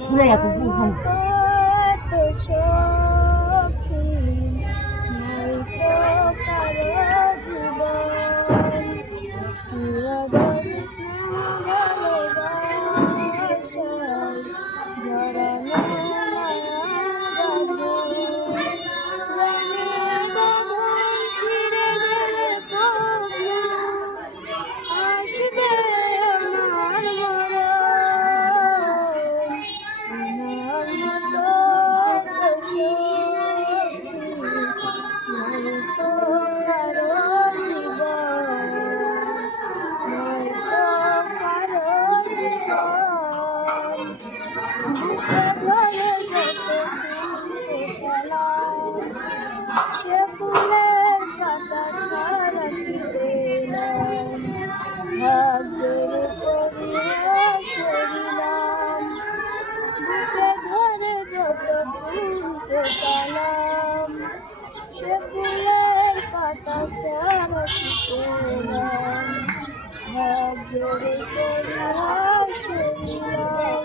শুনে গেছে কত সখী নাই তো কারো জীবন চিরদিন স্নেহ ভালোবাসায় জড়ানো মায়ার বাঁধন জানি বাঁধন ছিঁড়ে গেলে কখনো আসবে আমার মরণ আমার মতো তো কারো জীবন নয়তো কারো জীবন বুকে ধরে যত খেলাম সে ফুলের পাতা ছাড়া কি পেলাম ভাগ্যের করিয়া সরিলাম বুকে ধরে যত ফুল ফোটালাম সে ফুলের পাতা ছাড়া কি পেলাম ভাগ্যের করিয়া সরিলাম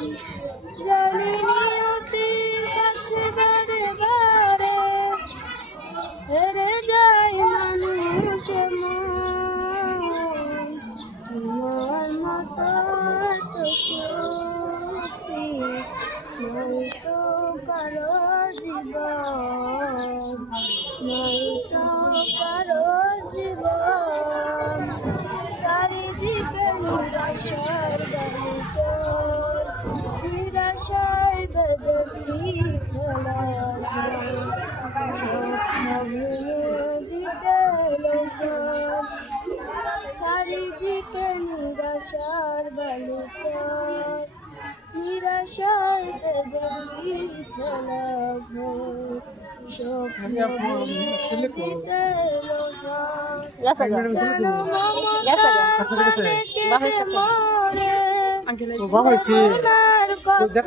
জানি নিয়তির কাছে বারে বারে হেরে যায় মানুষ তোমার মতো এত সুখী নয়তো কারো জীবন নয়তো কারো জীবন চারিদিকে নিরাশার বালুচর নিরাশায় বেঁধেছি ঠেলা স্বপ্ন দিতে চারিদিকে নিরাশার বালুচর নিরাশায় বেঁধেছি ঠেলা ঘর স্বপ্ন দিতে কেন মমতা মরে বাবা করুণার কথা